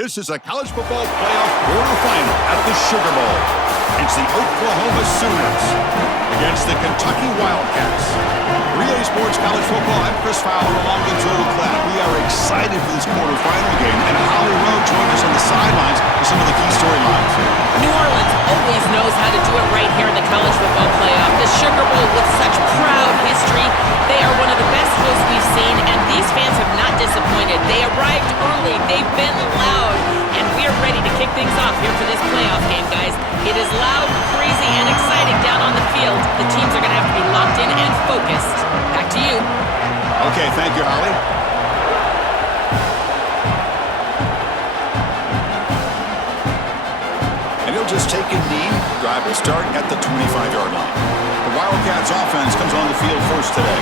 This is a college football playoff quarterfinal at the Sugar Bowl. It's the Oklahoma Sooners against the Kentucky Wildcats. Relay Sports College Football, I'm Chris Fowler along with Joel Klatt. We are excited for this quarterfinal game, and Holly Rowe joined us on the sidelines for some of the key storylines. New Orleans always knows how to do it right here in the college football playoff. The Sugar Bowl with such proud history. They are one of the best hosts we've seen, and these fans have not disappointed. They arrived early, they've been loud, and we are ready to kick things off here for this playoff game, guys. It is loud, crazy, and exciting down on the field. The teams are going to have to be locked in and focused. Back to you. Okay, thank you, Holly. And he'll just take a knee. Drive will start at the 25-yard line. The Wildcats offense comes on the field first today.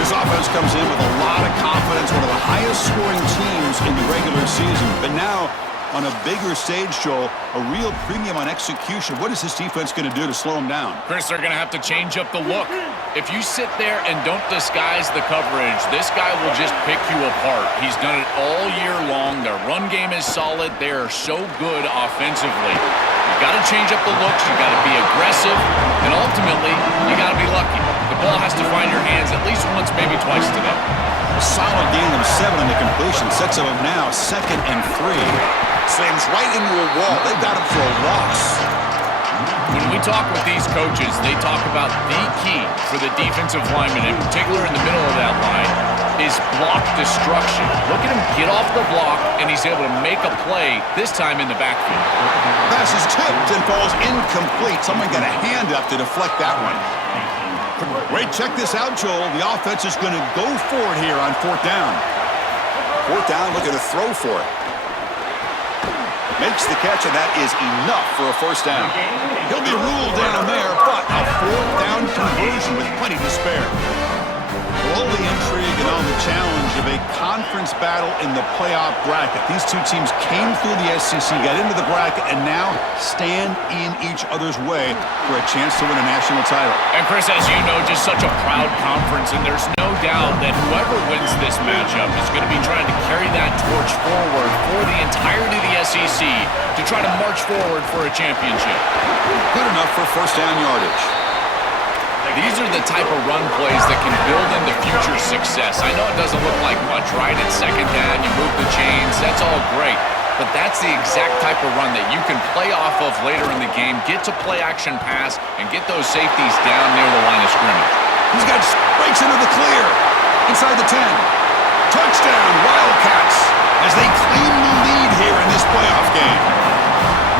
This offense comes in with a lot of confidence, one of the highest-scoring teams in the regular season. But now, on a bigger stage, Joel, a real premium on execution. What is this defense going to do to slow them down? Chris, they're going to have to change up the look. If you sit there and don't disguise the coverage, this guy will just pick you apart. He's done it all year long. Their run game is solid. They are so good offensively. You got to change up the looks. You got to be aggressive. And ultimately, you got to be lucky. The ball has to find your hands at least once, maybe twice today. A solid gain of 7 on the completion. Sets them up now 2nd and 3. Slams right into a wall. They've got him for a loss. When we talk with these coaches, they talk about the key for the defensive lineman, in particular in the middle of that line, is block destruction. Look at him get off the block, and he's able to make a play, this time in the backfield. Pass is tipped and falls incomplete. Someone got a hand up to deflect that one. Wait, check this out, Joel. The offense is going to go for it here on 4th down. 4th down, looking to throw for it. Makes the catch, and that is enough for a 1st down. He'll be ruled down there, but a 4th down conversion with plenty to spare. All the intrigue and all the challenge of a conference battle in the playoff bracket. These two teams came through the SEC, got into the bracket, and now stand in each other's way for a chance to win a national title. And Chris, as you know, just such a proud conference, and there's no doubt that whoever wins this matchup is going to be trying to carry that torch forward for the entirety of the SEC to try to march forward for a championship. Good enough for 1st down yardage. These are the type of run plays that can build into future success. I know it doesn't look like much, right? It's 2nd down, you move the chains, that's all great. But that's the exact type of run that you can play off of later in the game, get to play action pass, and get those safeties down near the line of scrimmage. He's got breaks into the clear. Inside the 10. Touchdown, Wildcats, as they claim the lead here in this playoff game.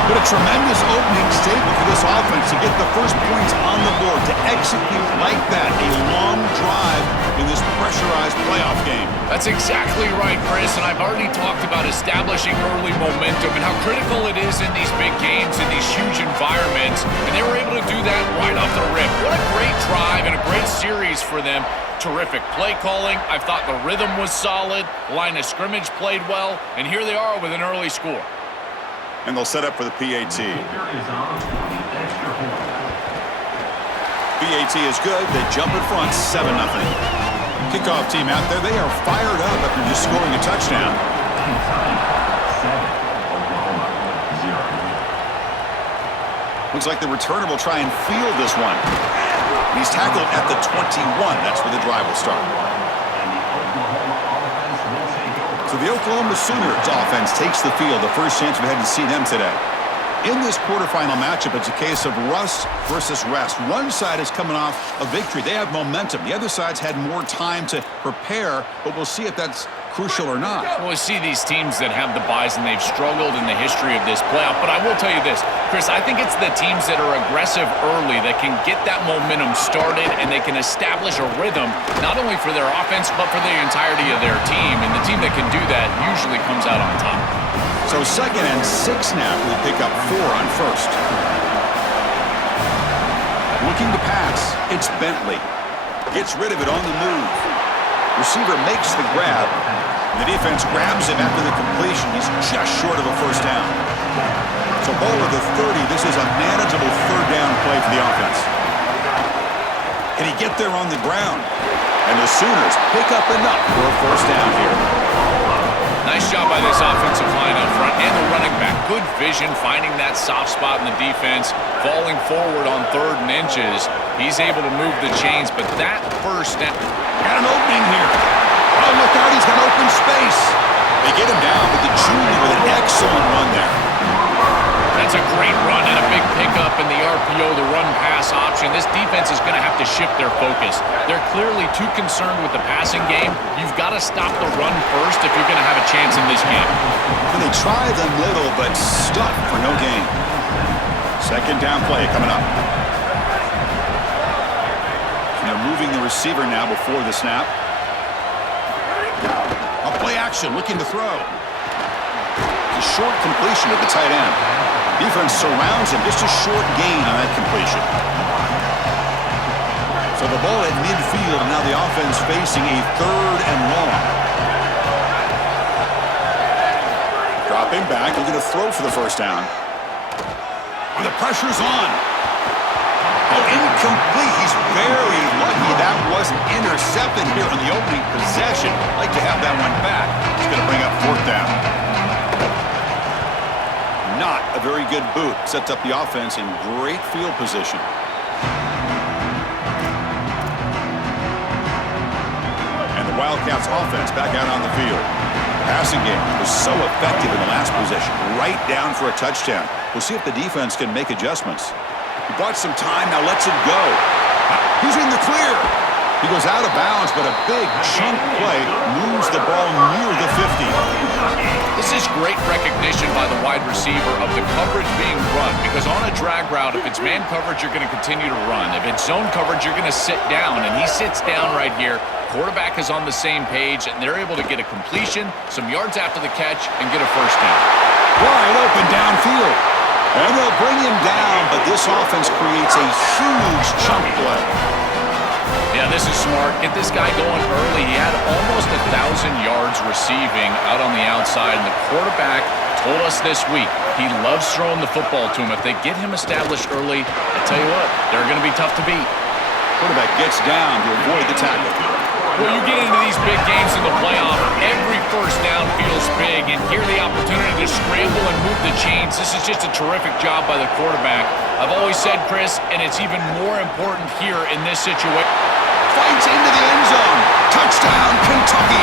But a tremendous opening statement for this offense to get the first points on the board, to execute like that, a long drive in this pressurized playoff game. That's exactly right, Chris, and I've already talked about establishing early momentum and how critical it is in these big games, in these huge environments, and they were able to do that right off the rip. What a great drive and a great series for them. Terrific play calling. I thought the rhythm was solid, line of scrimmage played well, and here they are with an early score. And they'll set up for the PAT. PAT is good. They jump in front, 7-0. Kickoff team out there. They are fired up after just scoring a touchdown. Looks like the returner will try and field this one. He's tackled at the 21. That's where the drive will start. So the Oklahoma Sooners offense takes the field. The first chance we had to see them today. In this quarterfinal matchup, it's a case of rust versus rest. One side is coming off a victory. They have momentum. The other side's had more time to prepare, but we'll see if that's crucial or not. Well, we see these teams that have the buys, and they've struggled in the history of this playoff. But I will tell you this, Chris, I think it's the teams that are aggressive early that can get that momentum started, and they can establish a rhythm, not only for their offense, but for the entirety of their team. And the team that can do that usually comes out on top. So 2nd and 6 now. We'll pick up 4 on 1st. Looking to pass. It's Bentley. Gets rid of it on the move. Receiver makes the grab. The defense grabs him after the completion. He's just short of a 1st down. So ball at the 30. This is a manageable 3rd down play for the offense. Can he get there on the ground? And the Sooners pick up enough for a 1st down here. Nice job by this offensive line up front and the running back. Good vision, finding that soft spot in the defense, falling forward on 3rd and inches. He's able to move the chains, but that first down. Got an opening here. Oh, look out, he's got open space. They get him down with the junior with an excellent run there. That's a great run and a big pickup in the RPO, the run-pass option. This defense is going to have to shift their focus. They're clearly too concerned with the passing game. You've got to stop the run first if you're going to have a chance in this game. And they try them little, but stuck for no gain. 2nd down play coming up. And they're moving the receiver now before the snap. A play action, looking to throw. A short completion to the tight end. Defense surrounds him, just a short gain on that completion. So the ball at midfield, and now the offense facing a 3rd and long. Dropping back, looking to throw for the 1st down. And the pressure's on. Oh, incomplete. He's very lucky that wasn't intercepted here on the opening possession. Like to have that one back. He's going to bring up 4th down. Not a very good boot. Sets up the offense in great field position. And the Wildcats offense back out on the field. Passing game was so effective in the last possession. Right down for a touchdown. We'll see if the defense can make adjustments. He bought some time, now lets it go. He's in the clear. He goes out of bounds, but a big chunk play moves the ball near the 50. This is great recognition by the wide receiver of the coverage being run, because on a drag route, if it's man coverage, you're going to continue to run. If it's zone coverage, you're going to sit down, and he sits down right here. Quarterback is on the same page, and they're able to get a completion, some yards after the catch, and get a 1st down. Wide open downfield. And they'll bring him down, but this offense creates a huge chunk play. Yeah, this is smart. Get this guy going early. He had almost 1,000 yards receiving out on the outside, and the quarterback told us this week he loves throwing the football to him. If they get him established early, I tell you what, they're going to be tough to beat. Quarterback gets down to avoid the tackle. Well, you get into these big games in the playoff, every 1st down feels big, and here the opportunity to scramble and move the chains. This is just a terrific job by the quarterback. I've always said, Chris, and it's even more important here in this situation. Fights into the end zone. Touchdown, Kentucky.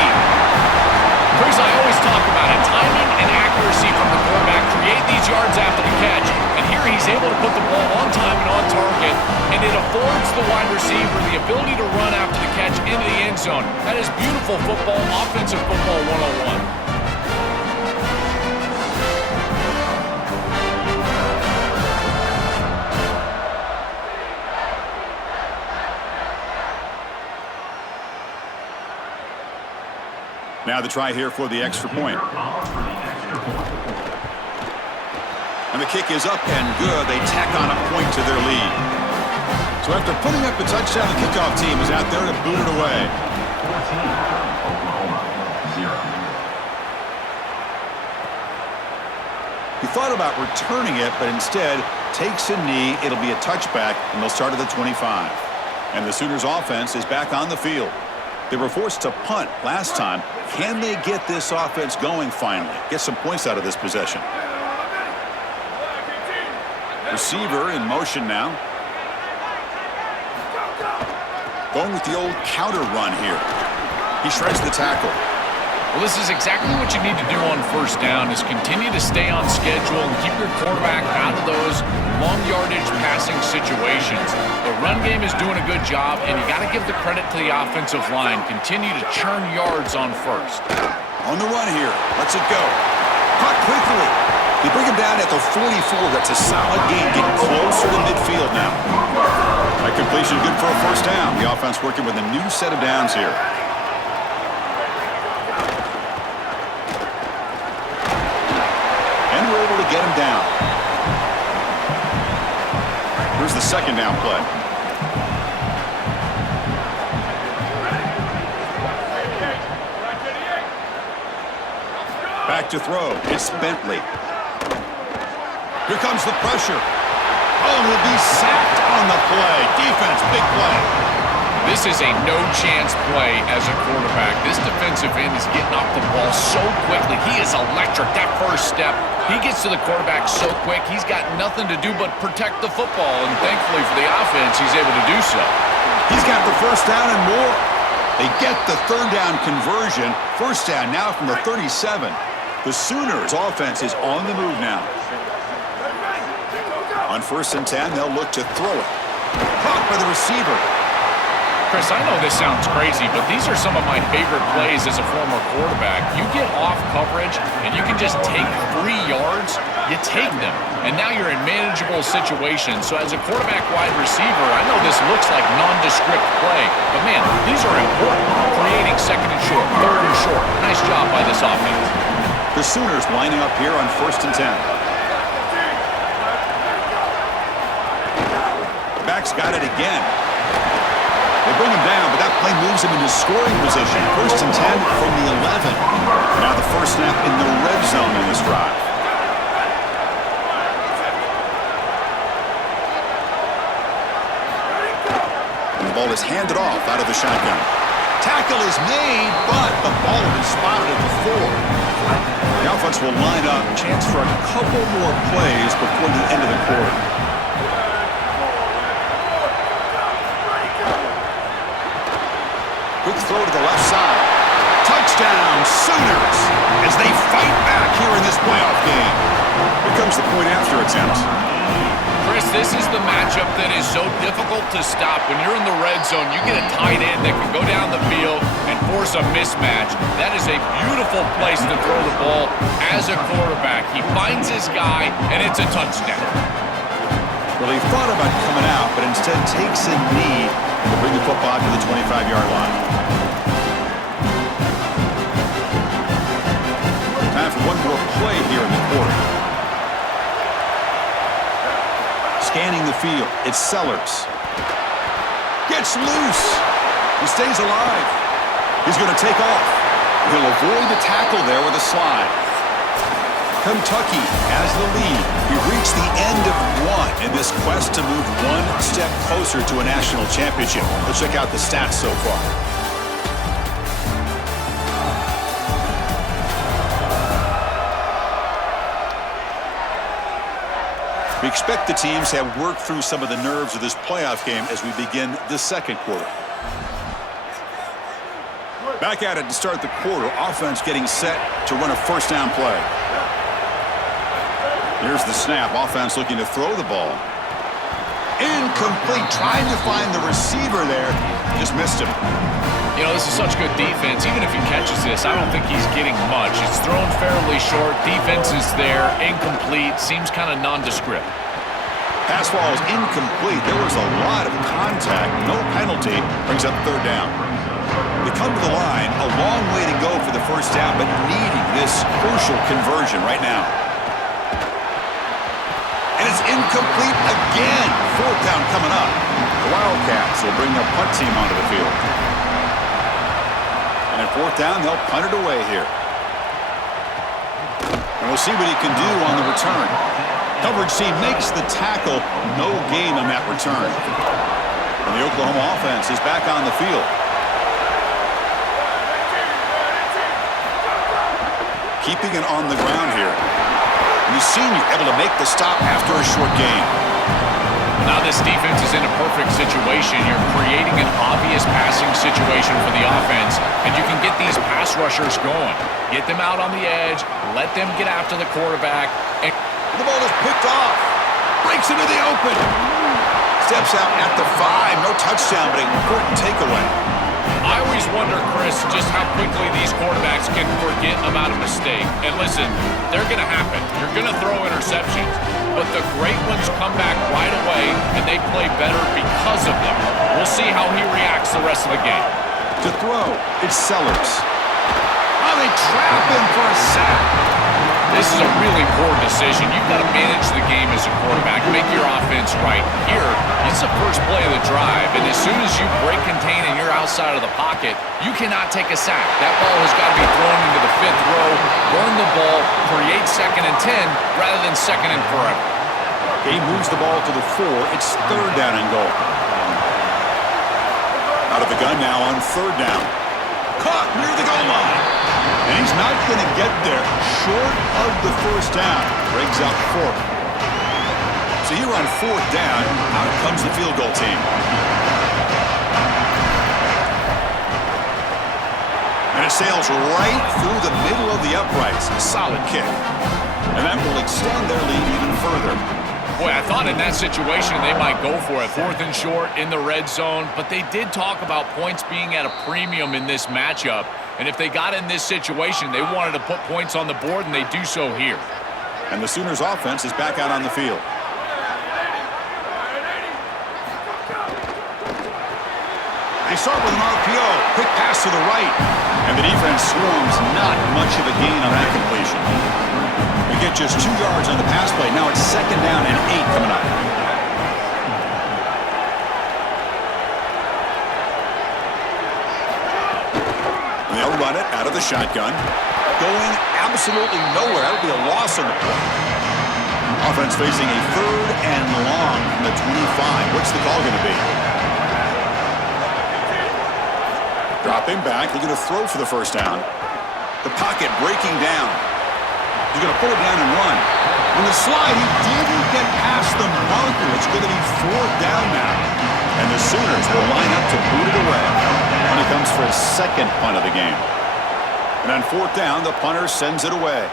Chris, I always talk about it. Timing and accuracy from the quarterback create these yards after the catch. And here he's able to put the ball on time and on target. And it affords the wide receiver the ability to run after the catch into the end zone. That is beautiful football, offensive football 101. Now the try here for the extra point. And the kick is up and good. They tack on a point to their lead. So after putting up a touchdown, the kickoff team is out there to boot it away. He thought about returning it, but instead takes a knee. It'll be a touchback, and they'll start at the 25. And the Sooners offense is back on the field. They were forced to punt last time. Can they get this offense going finally? Get some points out of this possession. Receiver in motion now. Going with the old counter run here. He shreds the tackle. Well, this is exactly what you need to do on 1st down, is continue to stay on schedule and keep your quarterback out of those long yardage passing situations. The run game is doing a good job, and you got to give the credit to the offensive line. Continue to churn yards on 1st. On the run here. Lets it go. Caught quickly. They bring him down at the 44. That's a solid gain. Getting closer to midfield now. That completion good for a 1st down. The offense working with a new set of downs here. And we're able to get him down. Here's the 2nd down play. Back to throw. It's Bentley. Here comes the pressure. Oh, he'll be sacked on the play. Defense, big play. This is a no-chance play as a quarterback. This defensive end is getting off the ball so quickly. He is electric. That first step, he gets to the quarterback so quick, he's got nothing to do but protect the football, and thankfully for the offense, he's able to do so. He's got the first down and more. They get the third down conversion. First down now from the 37. The Sooners' offense is on the move now. On 1st and 10, they'll look to throw it. Caught by the receiver. Chris, I know this sounds crazy, but these are some of my favorite plays as a former quarterback. You get off coverage, and you can just take 3 yards. You take them, and now you're in manageable situations. So as a quarterback wide receiver, I know this looks like nondescript play, but man, these are important. Creating 2nd and short, 3rd and short. Nice job by this offense. The Sooners lining up here on 1st and 10. Back's got it again. They bring him down, but that play moves him into scoring position. 1st and 10 from the 11. Now the first snap in the red zone in this drive. And the ball is handed off out of the shotgun. Tackle is made, but the ball is spotted at the 4. The offense will line up. Chance for a couple more plays before the end of the quarter. Quick throw to the left side. Touchdown, Sooners, as they fight back here in this playoff game. Here comes the point after attempt. Chris, this is the matchup that is so difficult to stop. When you're in the red zone, you get a tight end that can go down the field and force a mismatch. That is a beautiful place to throw the ball as a quarterback. He finds his guy, and it's a touchdown. Well, he thought about coming out, but instead takes a knee to bring the football to the 25-yard line. Time for one more play here in the quarter. Scanning the field, it's Sellers. Gets loose. He stays alive. He's going to take off. He'll avoid the tackle there with a slide. Kentucky has the lead. We reached the end of one in this quest to move one step closer to a national championship. Let's check out the stats so far. We expect the teams to have worked through some of the nerves of this playoff game as we begin the second quarter. Back at it to start the quarter. Offense getting set to run a first down play. Here's the snap. Offense looking to throw the ball. Incomplete. Trying to find the receiver there. Just missed him. You know, this is such good defense. Even if he catches this, I don't think he's getting much. It's thrown fairly short. Defense is there. Incomplete. Seems kind of nondescript. Pass ball is incomplete. There was a lot of contact. No penalty. Brings up third down. They come to the line. A long way to go for the first down, but needing this crucial conversion right now. And it's incomplete again. Fourth down coming up. The Wildcats will bring their punt team onto the field. And at fourth down, they'll punt it away here. And we'll see what he can do on the return. Coverage team makes the tackle. No gain on that return. And the Oklahoma offense is back on the field. Keeping it on the ground here. And the senior able to make the stop after a short gain. Now this defense is in a perfect situation. You're creating an obvious passing situation for the offense, and you can get these pass rushers going. Get them out on the edge, let them get after the quarterback. And the ball is picked off. Breaks into the open. Steps out at the 5. No touchdown, but an important takeaway. I always wonder, Chris, just how quickly these quarterbacks can forget about a mistake. And listen, they're going to happen. You're going to throw interceptions, but the great ones come back right away, and they play better because of them. We'll see how he reacts the rest of the game. To throw, it's Sellers. Oh, they trap him for a sack. This is a really poor decision. You've got to manage the game as a quarterback, make your offense right. Here, it's the first play of the drive, and as soon as you break contain and you're outside of the pocket, you cannot take a sack. That ball has got to be thrown into the 5th row, burn the ball, create 2nd and 10 rather than 2nd and forever. He moves the ball to the 4. It's third down and goal. Out of the gun now on 3rd down. Caught near the goal line. And he's not going to get there. Short of the 1st down. Breaks out 4th. So here on 4th down, out comes the field goal team. And it sails right through the middle of the uprights. Solid kick. And that will extend their lead even further. Boy, I thought in that situation they might go for it. 4th and short in the red zone. But they did talk about points being at a premium in this matchup. And if they got in this situation, they wanted to put points on the board, and they do so here. And the Sooners offense is back out on the field. They start with an RPO. Quick pass to the right. And the defense swarms. Not much of a gain on that completion. We get just 2 yards on the pass play. Now it's 2nd down and 8 coming up. And they'll run it out of the shotgun. Going absolutely nowhere. That would be a loss on the play. Offense facing a 3rd and long from the 25. What's the call going to be? Dropping back, looking to throw for the 1st down. The pocket breaking down. He's going to pull it down and run. On the slide, he didn't get past the marker. It's going to be 4th down now. And the Sooners will line up to boot it away. When it comes for his 2nd punt of the game. And on 4th down, the punter sends it away.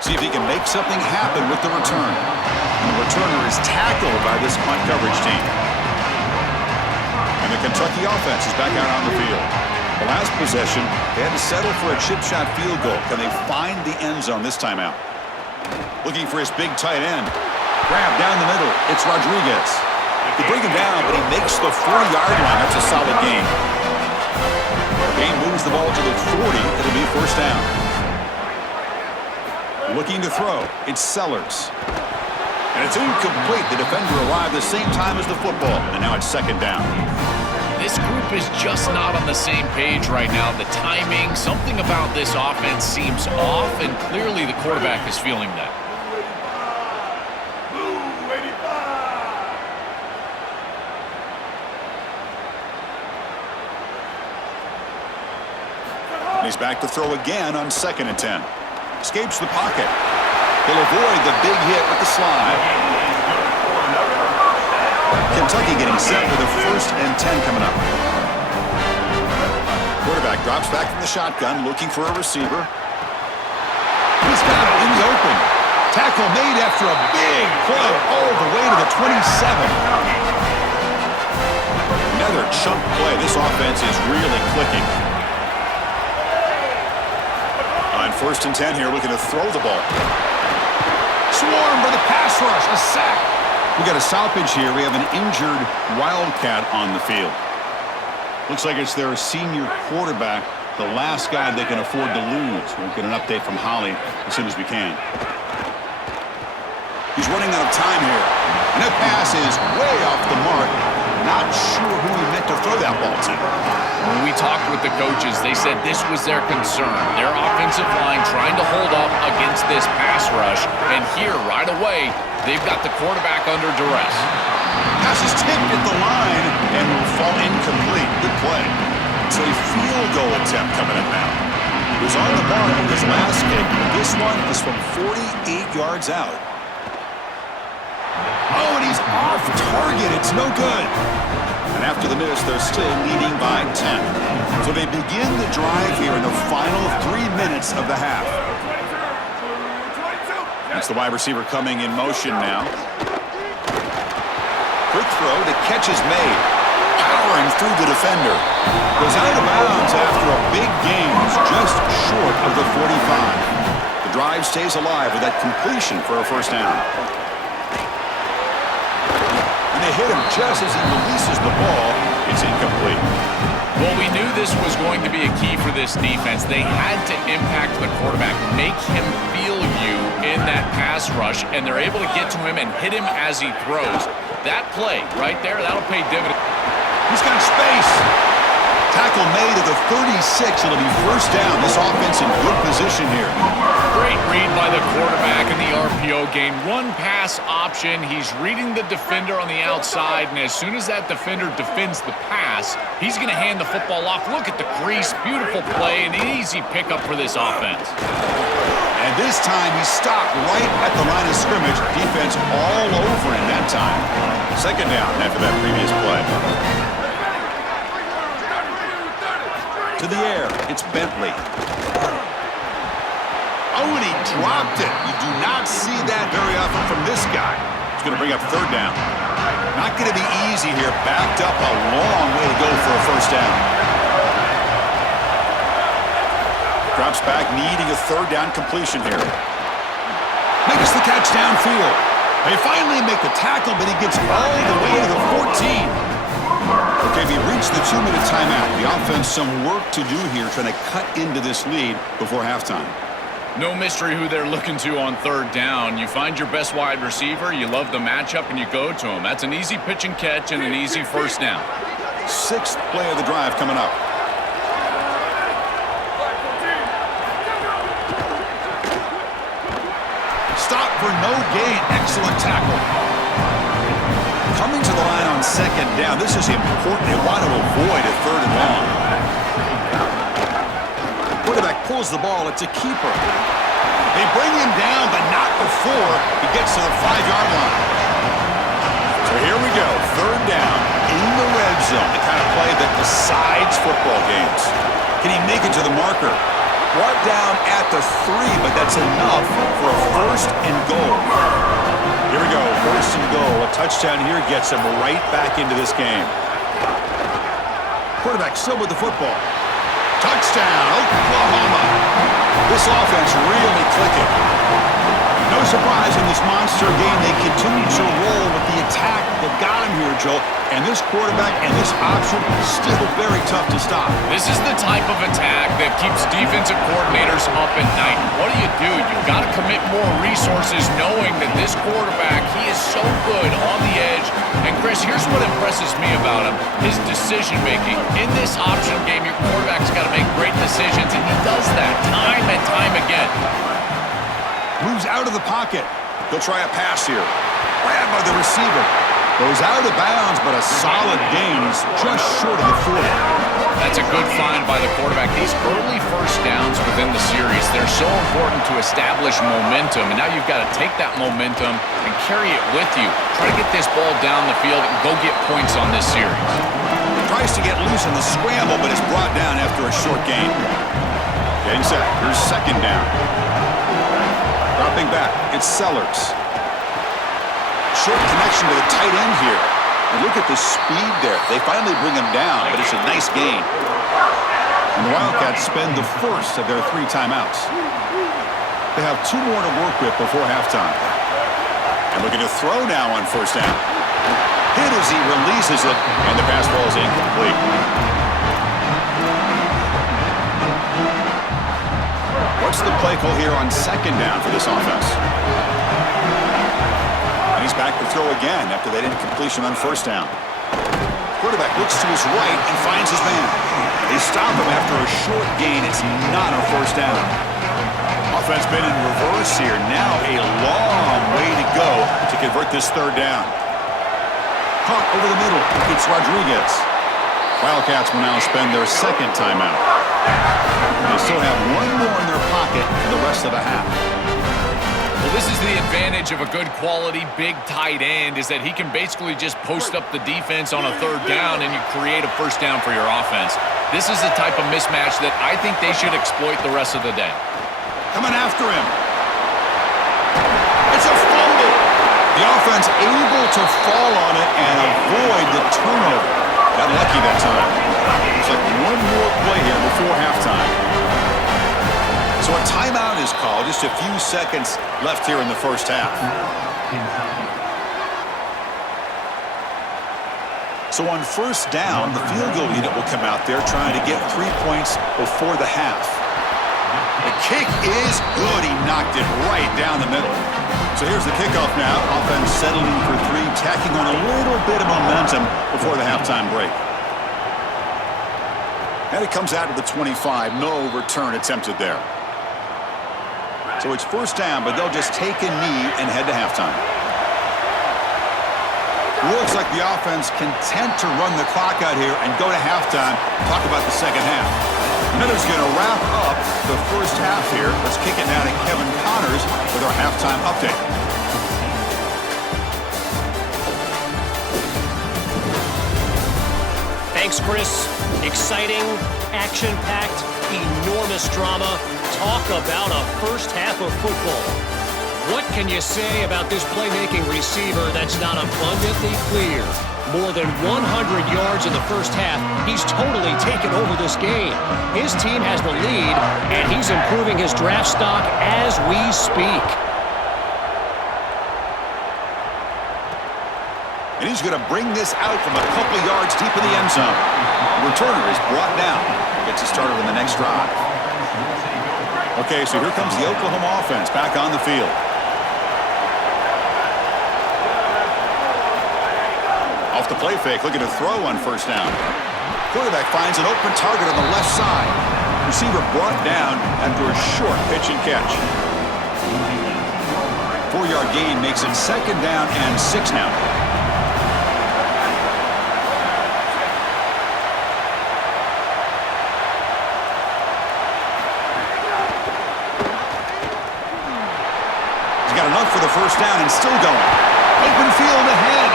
See if he can make something happen with the return. And the returner is tackled by this punt coverage team. The Kentucky offense is back out on the field. The last possession, they had to settle for a chip shot field goal. Can they find the end zone this time out? Looking for his big tight end. Grab down the middle. It's Rodriguez. They bring him down, but he makes the 4-yard line. That's a solid gain. Game moves the ball to the 40. It'll be 1st down. Looking to throw. It's Sellers. And it's incomplete. The defender arrived the same time as the football. And now it's 2nd down. This group is just not on the same page right now. The timing, something about this offense seems off, and clearly the quarterback is feeling that. And he's back to throw again on 2nd and 10. Escapes the pocket. He'll avoid the big hit with the slide. Kentucky getting set for the 1st and 10 coming up. Quarterback drops back from the shotgun, looking for a receiver. He's got it in the open. Tackle made after a big play all the way to the 27. Another chunk play. This offense is really clicking. On 1st and 10 here, looking to throw the ball. Swarm by the pass rush. A sack. We got a stoppage here. We have an injured Wildcat on the field. Looks like it's their senior quarterback, the last guy they can afford to lose. We'll get an update from Holly as soon as we can. He's running out of time here. And that pass is way off the mark. Not sure who he meant to throw that ball to. When we talked with the coaches, they said this was their concern. Their offensive line trying to hold up against this pass rush. And here, right away, they've got the quarterback under duress. Pass is tipped at the line and will fall incomplete. Good play. It's a field goal attempt coming up now. He was on the mark with his last kick. This one is from 48 yards out. Oh, and he's off target. It's no good. And after the miss, they're still leading by 10. So they begin the drive here in the final 3 minutes of the half. That's the wide receiver coming in motion now. Quick throw, the catch is made. Powering through the defender. Goes out of bounds after a big gain. It's just short of the 45. The drive stays alive with that completion for a 1st down. And they hit him just as he releases the ball. It's incomplete. Well, we knew this was going to be a key for this defense. They had to impact the quarterback, make him feel you in that pass rush, and they're able to get to him and hit him as he throws. That play right there, that'll pay dividends. He's got space. Tackle made at the 36. It'll be 1st down. This offense in good position here. Great read by the quarterback in the RPO game. Run-pass option. He's reading the defender on the outside, and as soon as that defender defends the pass, he's going to hand the football off. Look at the crease. Beautiful play, an easy pickup for this offense. And this time he stopped right at the line of scrimmage. Defense all over him that time. Second down after that previous play. To the air, it's Bentley. Oh, and he dropped it. You do not see that very often from this guy. He's going to bring up third down. Not going to be easy here. Backed up a long way to go for a first down. Drops back, needing a third down completion here. Makes the catch downfield. They finally make the tackle, but he gets all the way to the 14. Okay, we reached the 2-minute timeout. The offense some work to do here, trying to cut into this lead before halftime. No mystery who they're looking to on third down. You find your best wide receiver, you love the matchup, and you go to him. That's an easy pitch and catch and an easy first down. Sixth play of the drive coming up. Stop for no gain. Excellent tackle. Coming to the line on second down. This is important. They want to avoid a third and long. Quarterback pulls the ball. It's a keeper. They bring him down, but not before he gets to the 5-yard line. So here we go. Third down in the red zone. The kind of play that decides football games. Can he make it to the marker? Brought down at the 3, but that's enough for a first and goal. Here we go, first and goal. A touchdown here gets him right back into this game. Quarterback still with the football. Touchdown, Oklahoma. This offense really clicking. No surprise in this monster game, they continue to roll with the attack that got him here, Joe. And this quarterback and this option still very tough to stop. This is the type of attack that keeps defensive coordinators up at night. What do? You've got to commit more resources knowing that this quarterback, he is so good on the edge. And Chris, here's what impresses me about him, his decision-making. In this option game, your quarterback's got to make great decisions, and he does that time and time again. Moves out of the pocket. He'll try a pass here. Grabbed by the receiver. Goes out of bounds, but a solid gain. He's just short of the 40. That's a good find by the quarterback. These early first downs within the series, they're so important to establish momentum. And now you've got to take that momentum and carry it with you. Try to get this ball down the field and go get points on this series. Tries to get loose in the scramble, but is brought down after a short gain. Getting set. Here's second down. Dropping back. It's Sellers. Short connection to the tight end here. And look at the speed there. They finally bring him down, but it's a nice gain. And the Wildcats spend the first of their 3 timeouts. They have 2 more to work with before halftime. And looking to throw now on first down. Hit as he releases it, and the pass ball is incomplete. What's the play call here on second down for this offense? And he's back to throw again after that incompletion on first down. Quarterback looks to his right and finds his man. They stop him after a short gain. It's not a first down. Offense been in reverse here. Now a long way to go to convert this third down. Caught over the middle. It's Rodriguez. Wildcats will now spend their second timeout. They still have 1 more in their pocket for the rest of the half. Well, this is the advantage of a good quality big tight end, is that he can basically just post up the defense on a third down and you create a first down for your offense. This is the type of mismatch that I think they should exploit the rest of the day. Coming after him. It's a fumble. The offense able to fall on it and avoid the turnover. Got lucky that time. Looks like 1 more play here before halftime. So a timeout is called. Just a few seconds left here in the first half. So on first down, the field goal unit will come out there trying to get 3 points before the half. The kick is good. He knocked it right down the middle. So here's the kickoff now. Offense settling for 3, tacking on a little bit of momentum before the halftime break. And it comes out to the 25. No return attempted there. So it's first down, but they'll just take a knee and head to halftime. Looks like the offense content to run the clock out here and go to halftime. Talk about the second half. Miller's going to wrap up the first half here. Let's kick it now to Kevin Connors with our halftime update. Thanks, Chris. Exciting, action-packed, enormous drama. Talk about a first half of football. What can you say about this playmaking receiver that's not abundantly clear? More than 100 yards in the first half. He's totally taken over this game. His team has the lead, and he's improving his draft stock as we speak. And he's going to bring this out from a couple of yards deep in the end zone. The returner is brought down. Gets it started on the next drive. Okay, so here comes the Oklahoma offense back on the field. Off the play fake, looking to throw on first down. Quarterback finds an open target on the left side. Receiver brought down after a short pitch and catch. 4-yard gain makes it second down and 6 now. He's got enough for the first down and still going. Open field ahead.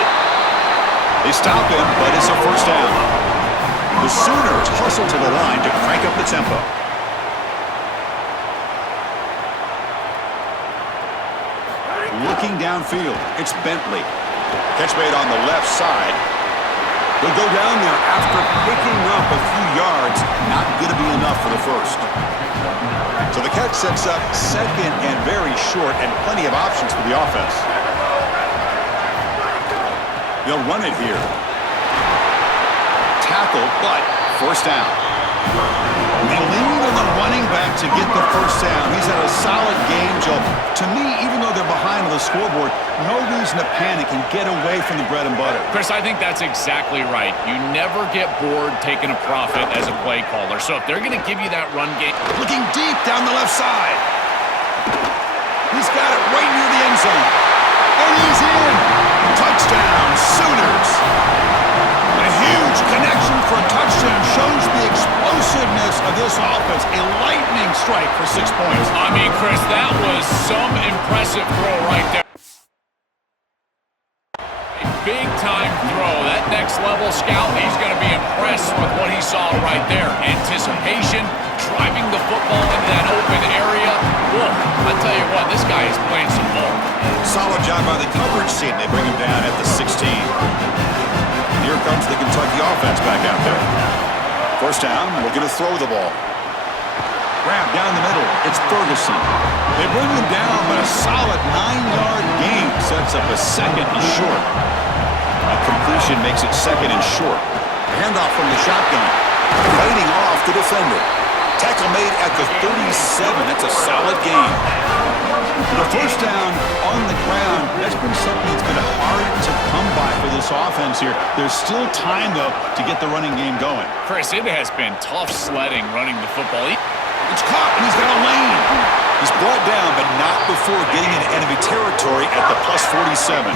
They stop him, but it's a first down. The Sooners hustle to the line to crank up the tempo. Looking downfield, it's Bentley. Catch made on the left side. They'll go down there after picking up a few yards. Not going to be enough for the first. So the catch sets up second and very short, and plenty of options for the offense. They'll run it here. Tackle, but first down. They lean on the running back to get the first down. He's had a solid game, Joe. To me, even though they're behind on the scoreboard, no reason to panic and get away from the bread and butter. Chris, I think that's exactly right. You never get bored taking a profit as a play caller. So if they're going to give you that run game. Looking deep down the left side. He's got it right near the end zone. And he's in. Touchdown, Sooners. A huge connection for a touchdown shows the explosiveness of this offense. A lightning strike for 6 points. I mean, Chris, that was some impressive throw right there. A big-time throw. That next-level scout, he's going to be impressed with what he saw right there. Anticipation, driving the football into that open area. Whoa, I tell you what, this guy is playing some ball. Solid job by the coverage team. They bring him down at the 16. Here comes the Kentucky offense back out there. First down, looking to throw the ball. Grab down the middle. It's Ferguson. They bring him down, but a solid 9-yard gain sets up a second and short. A completion makes it second and short. Handoff from the shotgun. Fighting off the defender. Tackle made at the 37. That's a solid gain. The first down on the ground, that's been something that's been hard to come by for this offense here. There's still time, though, to get the running game going. Chris, it has been tough sledding running the football. It's caught, and he's got a lane. He's brought down, but not before getting into enemy territory at the plus 47.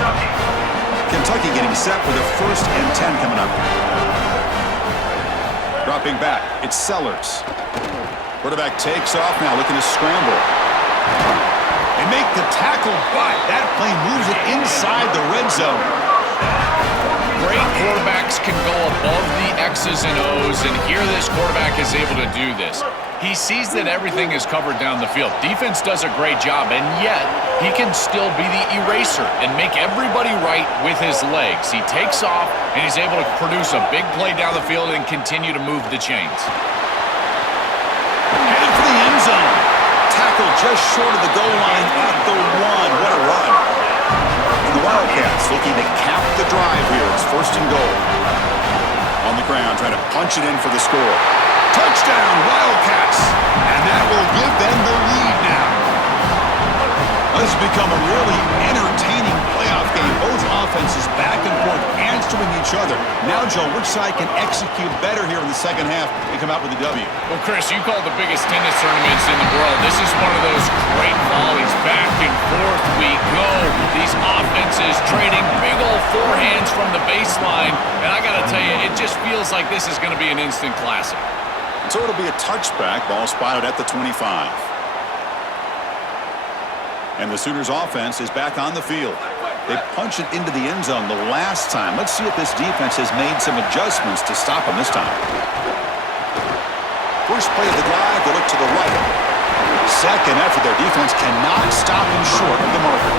Kentucky getting set for the 1st and 10 coming up. Dropping back, it's Sellers. Quarterback takes off now, looking to scramble. They make the tackle, but that play moves it inside the red zone. Great quarterbacks can go above the X's and O's, and here this quarterback is able to do this. He sees that everything is covered down the field. Defense does a great job, and yet he can still be the eraser and make everybody right with his legs. He takes off, and he's able to produce a big play down the field and continue to move the chains. Headed for the end zone. Tackle just short of the goal line at the 1. What a run. And the Wildcats looking to cap the drive here. It's 1st and goal. On the ground, trying to punch it in for the score. Touchdown, Wildcats. And that will give them the lead now. This has become a really entertaining playoff game. Both offenses back and forth answering each other. Now, Joe, which side can execute better here in the second half and come out with a W? Well, Chris, you call the biggest tennis tournaments in the world. This is one of those great volleys. Back and forth we go. These offenses trading big old forehands from the baseline. And I got to tell you, it just feels like this is going to be an instant classic. So it'll be a touchback. Ball spotted at the 25. And the Sooners offense is back on the field. They punched it into the end zone the last time. Let's see if this defense has made some adjustments to stop them this time. First play of the drive, they look to the right. Second effort, their defense cannot stop him short of the marker.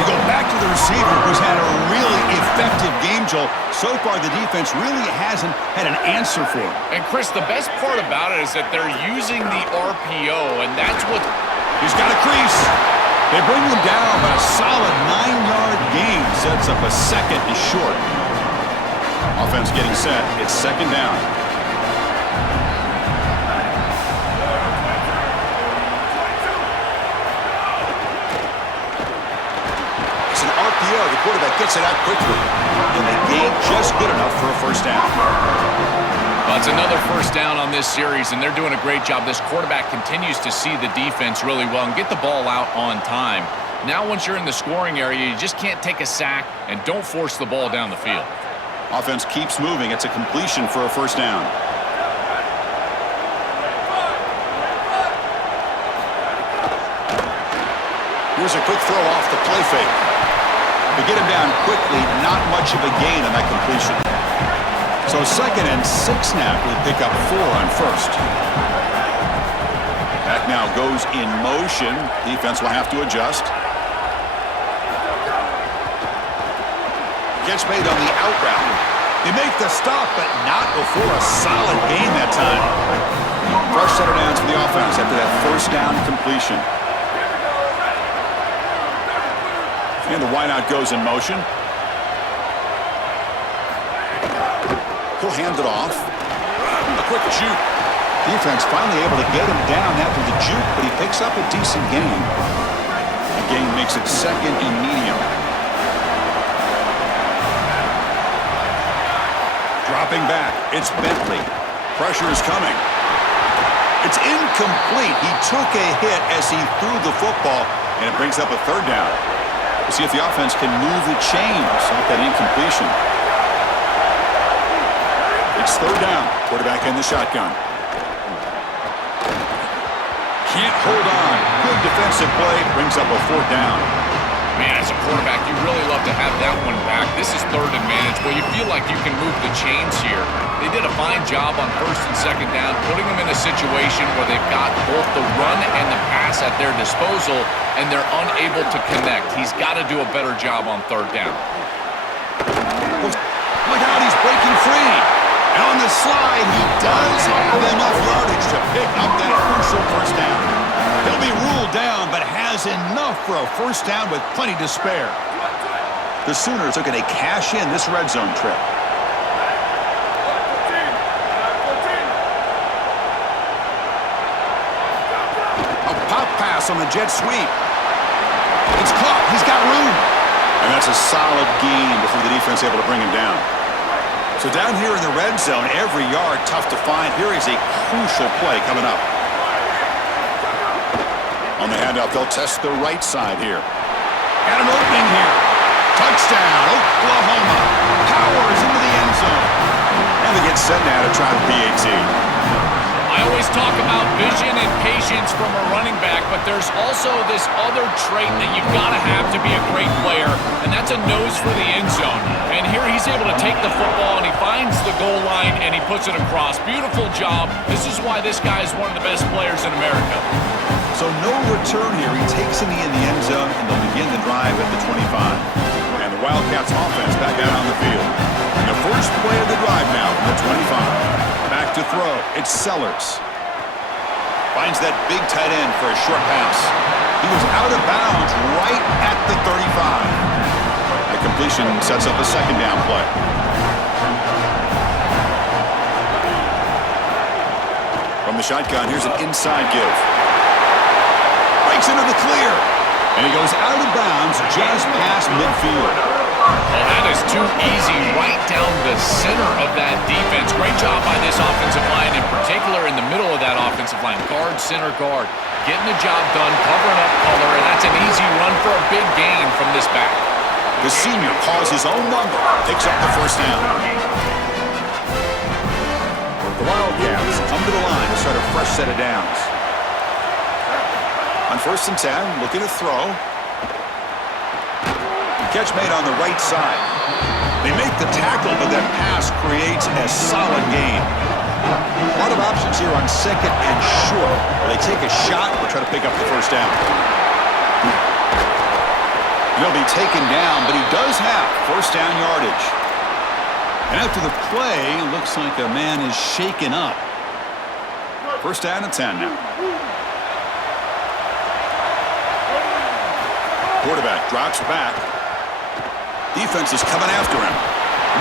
They go back to the receiver, who's had a really effective game, Joel. So far, the defense really hasn't had an answer for him. And, Chris, the best part about it is that they're using the RPO, and that's what... He's got a crease. They bring him down, but a solid 9-yard gain sets up a second and short. Offense getting set. It's second down. It's an RPO. The quarterback gets it out quickly. And they gain just good enough for a first down. Well, it's another first down on this series, and they're doing a great job. This quarterback continues to see the defense really well and get the ball out on time. Now, once you're in the scoring area, you just can't take a sack and don't force the ball down the field. Offense keeps moving. It's a completion for a first down. Here's a quick throw off the play fake. To get him down quickly, not much of a gain on that completion. So second and 6 now. We pick up 4 on first. Back now goes in motion. Defense will have to adjust. Catch made on the out route. They make the stop, but not before a solid gain that time. Fresh set of downs for the offense after that first down completion. And the wideout goes in motion. He'll hand it off. A quick juke. Defense finally able to get him down after the juke, but he picks up a decent gain. The gain makes it second and medium. Dropping back. It's Bentley. Pressure is coming. It's incomplete. He took a hit as he threw the football, and it brings up a third down. We'll see if the offense can move the chains off that incompletion. It's third down. Quarterback in the shotgun. Can't hold on. Good defensive play. Brings up a fourth down. Man, as a quarterback, you really love to have that one back. This is third and manageable. You feel like you can move the chains here. They did a fine job on first and second down, putting them in a situation where they've got both the run and the pass at their disposal, and they're unable to connect. He's got to do a better job on third down. Look out, he's breaking free. And on the slide, he does have enough yardage to pick up that crucial first down. He'll be ruled down, but has enough for a first down with plenty to spare. The Sooners are going to cash in this red zone trip. A pop pass on the jet sweep. It's caught. He's got room. And that's a solid gain before the defense able to bring him down. So down here in the red zone, every yard tough to find. Here is a crucial play coming up. On the handoff, they'll test the right side here. Got an opening here. Touchdown, Oklahoma. Powers into the end zone. And they get set now to try the PAT. I always talk about vision and patience from a running back, but there's also this other trait that you've got to have to be a great player, and that's a nose for the end zone. And here he's able to take the football, and he finds the goal line, and he puts it across. Beautiful job. This is why this guy is one of the best players in America. So no return here. He takes it in the end zone, and they'll begin the drive at the 25. And the Wildcats offense back out on the field. And the first play of the drive now from the 25. Back to throw. It's Sellers. Finds that big tight end for a short pass. He was out of bounds right at the 35. That completion sets up a second down play. From the shotgun, here's an inside give. Breaks into the clear. And he goes out of bounds just past midfield. Well, that is too easy right down the center of that defense. Great job by this offensive line, in particular in the middle of that offensive line. Guard, center, guard. Getting the job done, covering up color, and that's an easy run for a big gain from this back. The senior calls his own number, picks up the first down. The Wildcats come to the line to start a fresh set of downs. On 1st and 10, looking to throw. Catch made on the right side. They make the tackle, but that pass creates a solid gain. A lot of options here on 2nd and short. They take a shot or try to pick up the first down. He'll be taken down, but he does have first down yardage. And after the play, it looks like a man is shaken up. First down and 10 now. Quarterback drops back. Defense is coming after him.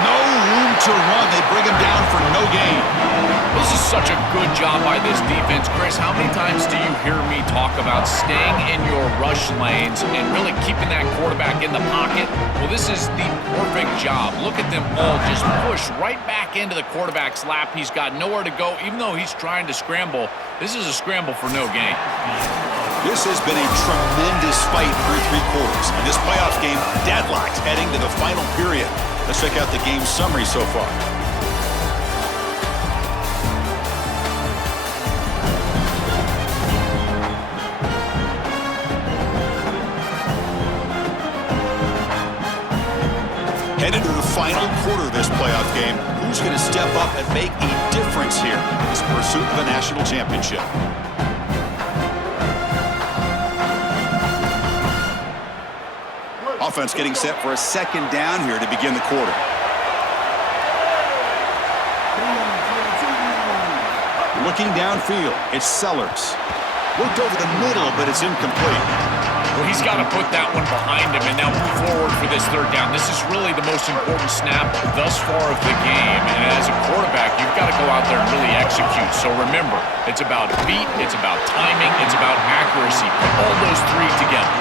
No room to run. They bring him down for no gain. This is such a good job by this defense. Chris, how many times do you hear me talk about staying in your rush lanes and really keeping that quarterback in the pocket? Well, this is the perfect job. Look at them all just push right back into the quarterback's lap. He's got nowhere to go. Even though he's trying to scramble, this is a scramble for no gain. This has been a tremendous fight through 3 quarters. And this playoff game deadlocked heading to the final period. Let's check out the game summary so far. Headed to the final quarter of this playoff game. Who's going to step up and make a difference here in this pursuit of a national championship? Offense getting set for a 2nd down here to begin the quarter. Looking downfield, it's Sellers. Looked over the middle, but it's incomplete. Well, he's got to put that one behind him and now move forward for this 3rd down. This is really the most important snap thus far of the game. And as a quarterback, you've got to go out there and really execute. So remember, it's about feet, it's about timing, it's about accuracy. Put all those 3 together.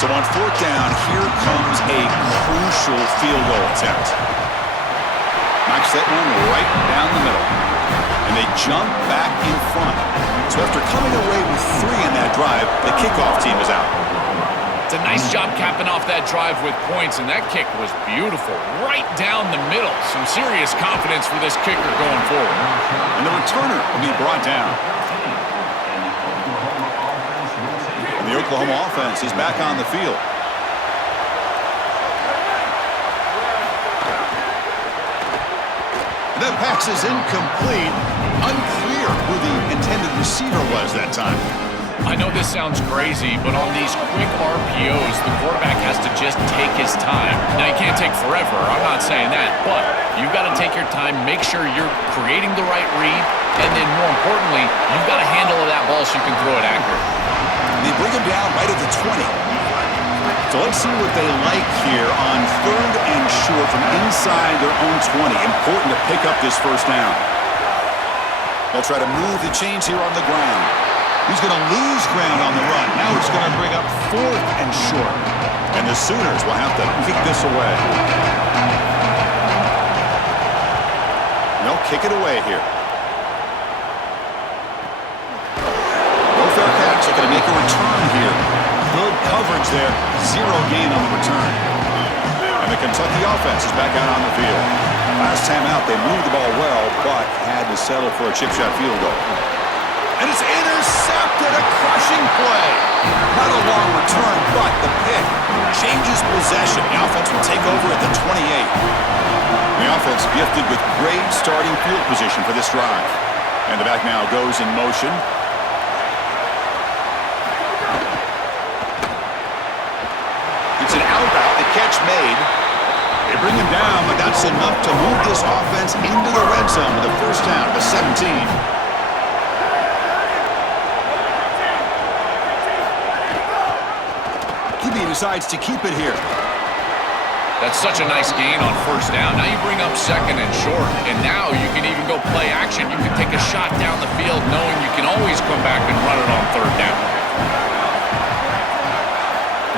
So on 4th down, here comes a crucial field goal attempt. Knocks that one right down the middle. And they jump back in front. So after coming away with 3 in that drive, the kickoff team is out. It's a nice job capping off that drive with points, and that kick was beautiful. Right down the middle. Some serious confidence for this kicker going forward. And the returner will be brought down. And the Oklahoma offense is back on the field. And that pass is incomplete. Unclear who the intended receiver was that time. I know this sounds crazy, but on these quick RPOs, the quarterback has to just take his time. Now, you can't take forever. I'm not saying that. But you've got to take your time, make sure you're creating the right read, and then more importantly, you've got to handle that ball so you can throw it accurately. They bring him down right at the 20. So let's see what they like here on 3rd and short from inside their own 20. Important to pick up this first down. They'll try to move the chains here on the ground. He's going to lose ground on the run. Now it's going to bring up 4th and short. And the Sooners will have to kick this away. They'll kick it away here. No fair catch. They're going to make a return here. Good coverage there. 0 gain on the return. And the Kentucky offense is back out on the field. Last time out, they moved the ball well, but had to settle for a chip shot field goal. And it's intercepted, a crushing play. Not a long return, but the pick changes possession. The offense will take over at the 28. The offense gifted with great starting field position for this drive. And the back now goes in motion. It's an out route, the catch made. They bring him down, but that's enough to move this offense into the red zone with a first down to 17. QB decides to keep it here. That's such a nice gain on first down. Now you bring up 2nd and short, and now you can even go play action. You can take a shot down the field knowing you can always come back and run it on 3rd down.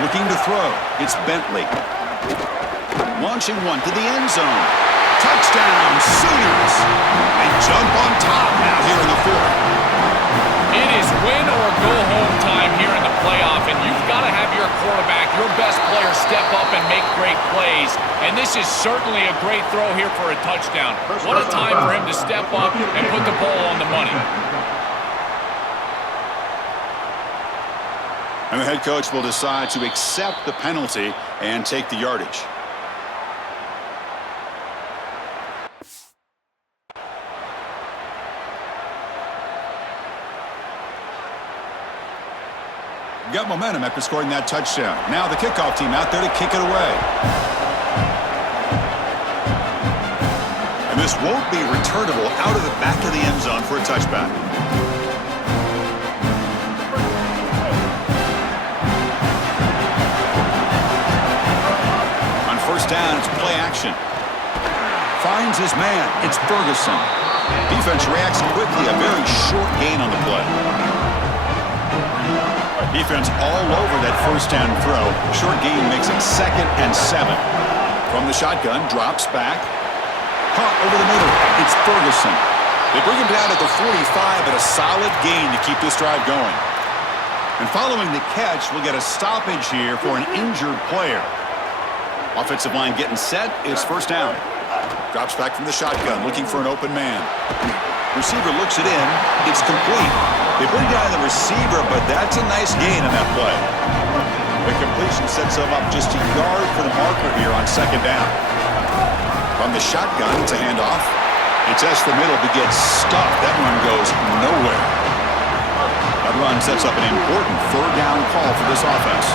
Looking to throw. It's Bentley. Launching one to the end zone. Touchdown, Sooners. They jump on top now here in the fourth. It is win or go home time here in the playoff, and you've got to have your quarterback, your best player, step up and make great plays. And this is certainly a great throw here for a touchdown. What a time for him to step up and put the ball on the money. And the head coach will decide to accept the penalty and take the yardage. Got momentum after scoring that touchdown. Now the kickoff team out there to kick it away. And this won't be returnable out of the back of the end zone for a touchback. On first down, it's play action. Finds his man. It's Ferguson. Defense reacts quickly. A very short gain on the play. Defense all over that first down throw. Short gain makes it 2nd and 7. From the shotgun, drops back. Caught over the middle. It's Ferguson. They bring him down at the 45, but a solid gain to keep this drive going. And following the catch, we'll get a stoppage here for an injured player. Offensive line getting set. It's first down. Drops back from the shotgun, looking for an open man. Receiver looks it in. It's complete. They bring down the receiver, but that's a nice gain on that play. The completion sets them up just a yard for the marker here on second down. From the shotgun, it's a handoff. It's the middle to get stuffed. That one goes nowhere. That run sets up an important third down call for this offense.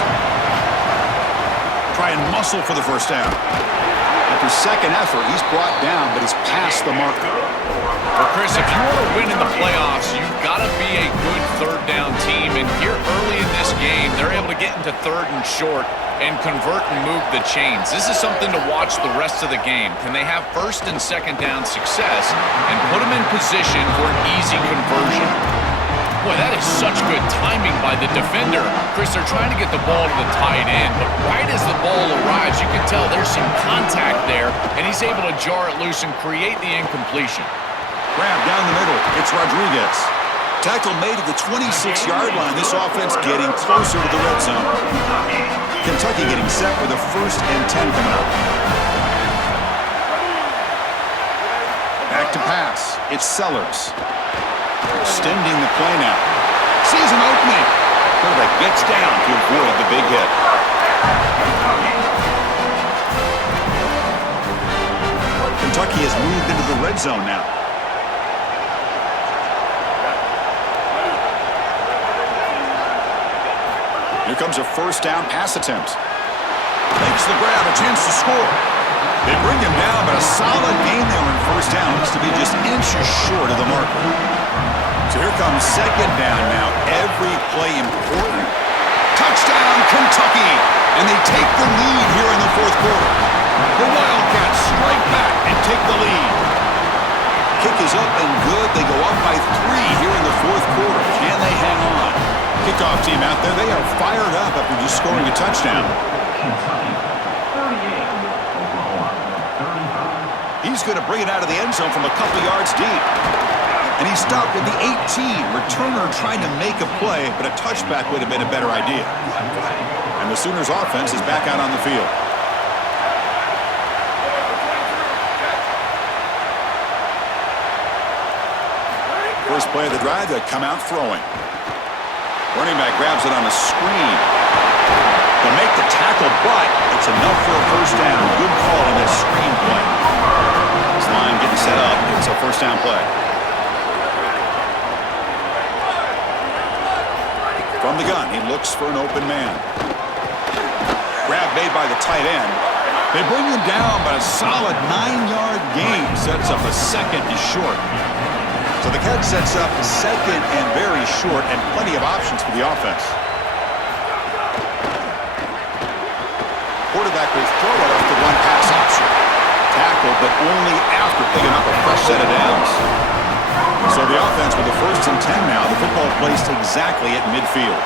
Try and muscle for the first down. After second effort, he's brought down, but he's past the marker. Well, Chris, if you want to win in the playoffs, you've got to be a good third down team. And here early in this game, they're able to get into third and short and convert and move the chains. This is something to watch the rest of the game. Can they have first and second down success and put them in position for an easy conversion? Boy, that is such good timing by the defender. Chris, they're trying to get the ball to the tight end, but right as the ball arrives, you can tell there's some contact there, and he's able to jar it loose and create the incompletion. Grab down the middle. It's Rodriguez. Tackle made at the 26-yard line. This offense getting closer to the red zone. Kentucky getting set with a 1st and 10 coming up. Back to pass. It's Sellers. Extending the play now. Sees an opening. Quarterback gets down to avoid the big hit. Kentucky has moved into the red zone now. Here comes a first down pass attempt. Makes the grab, a chance to score. They bring him down, but a solid gain there in first down. Looks to be just inches short of the marker. So here comes second down now. Every play important. Touchdown, Kentucky! And they take the lead here in the fourth quarter. The Wildcats strike back and take the lead. Kick is up and good. They go up by 3 here in the fourth quarter. Can they hang on? Kickoff team out there, they are fired up after just scoring a touchdown. He's going to bring it out of the end zone from a couple yards deep. And he stopped with the 18. Returner trying to make a play, but a touchback would have been a better idea. And the Sooners offense is back out on the field. First play of the drive, they come out throwing. Running back grabs it on a screen. To make the tackle, but it's enough for a first down. Good call on this screen play. This line getting set up. It's a first down play. From the gun, he looks for an open man. Grab made by the tight end. They bring him down, but a solid 9-yard gain sets up a second and short. So the catch sets up second and very short, and plenty of options for the offense. Quarterback will throw it off the one-pass option. Tackle, but only after picking up a fresh set of downs. So the offense with the 1st and 10 now. The football placed exactly at midfield.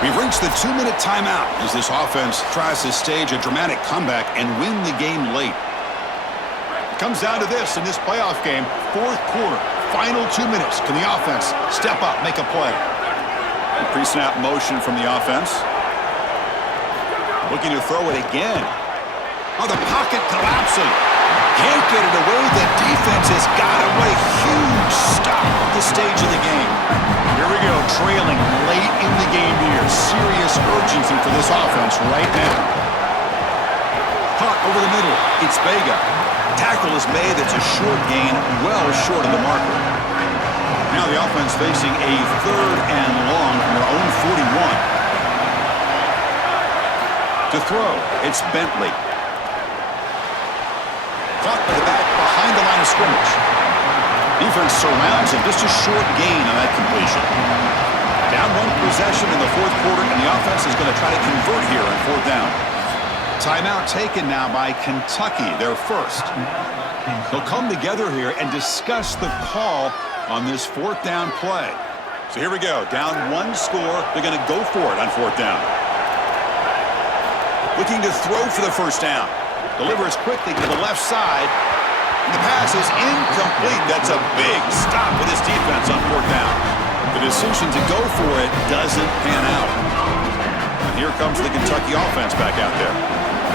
We've reached the 2-minute timeout as this offense tries to stage a dramatic comeback and win the game late. It comes down to this in this playoff game, fourth quarter, final 2 minutes. Can the offense step up, make a play? Pre-snap motion from the offense. Looking to throw it again. Oh, the pocket collapsing. Can't get it away. The defense has got it. What a huge stop at this stage of the game. Here we go, trailing late in the game here. Serious urgency for this offense right now. Caught over the middle. It's Vega. Tackle is made. It's a short gain, well short of the marker. Now the offense facing a 3rd and long from their own 41. To throw, it's Bentley. Caught by the back behind the line of scrimmage. Defense surrounds him. Just a short gain on that completion. Down 1 possession in the fourth quarter, and the offense is going to try to convert here on 4th down. Timeout taken now by Kentucky, their first. They'll come together here and discuss the call on this 4th down play. So here we go. Down 1 score. They're going to go for it on 4th down. Looking to throw for the first down. Delivers quickly to the left side. And the pass is incomplete. That's a big stop with his defense on 4th down. The decision to go for it doesn't pan out. And here comes the Kentucky offense back out there.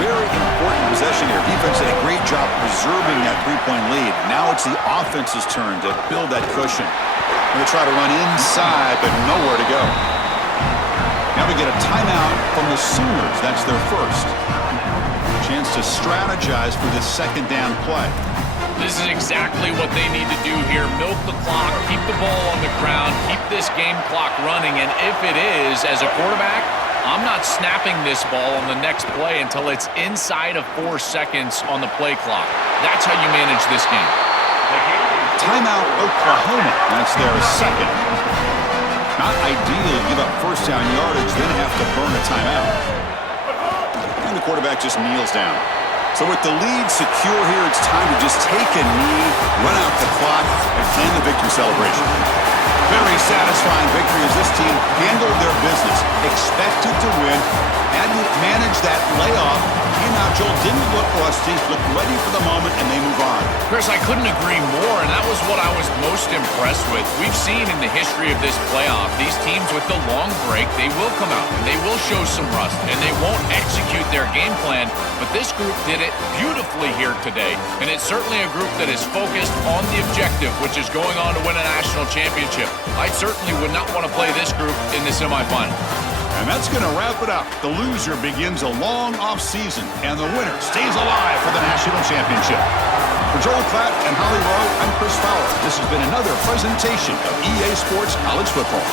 Very important possession here. Defense did a great job preserving that 3-point lead. Now it's the offense's turn to build that cushion. Going to try to run inside, but nowhere to go. Now we get a timeout from the Sooners. That's their first. Chance to strategize for this 2nd down play. This is exactly what they need to do here. Milk the clock, keep the ball on the ground, keep this game clock running, and if it is, as a quarterback, I'm not snapping this ball on the next play until it's inside of 4 seconds on the play clock. That's how you manage this game. Timeout, Oklahoma. That's their second. Not ideal to give up 1st down yardage, then have to burn a timeout. And the quarterback just kneels down. So with the lead secure here, it's time to just take a knee, run out the clock, and plan the victory celebration. Very satisfying victory as this team handled their business, expected to win, had to manage that layoff. Came out, Joel, didn't look rusty, looked ready for the moment, and they move on. Chris, I couldn't agree more, and that was what I was most impressed with. We've seen in the history of this playoff, these teams with the long break, they will come out, and they will show some rust, and they won't execute their game plan, but this group did it beautifully here today, and it's certainly a group that is focused on the objective, which is going on to win a national championship. I certainly would not want to play this group in the semifinal. And that's going to wrap it up. The loser begins a long off-season, and the winner stays alive for the national championship. For Joel Klatt and Holly Rowe, I'm Chris Fowler. This has been another presentation of EA Sports College Football.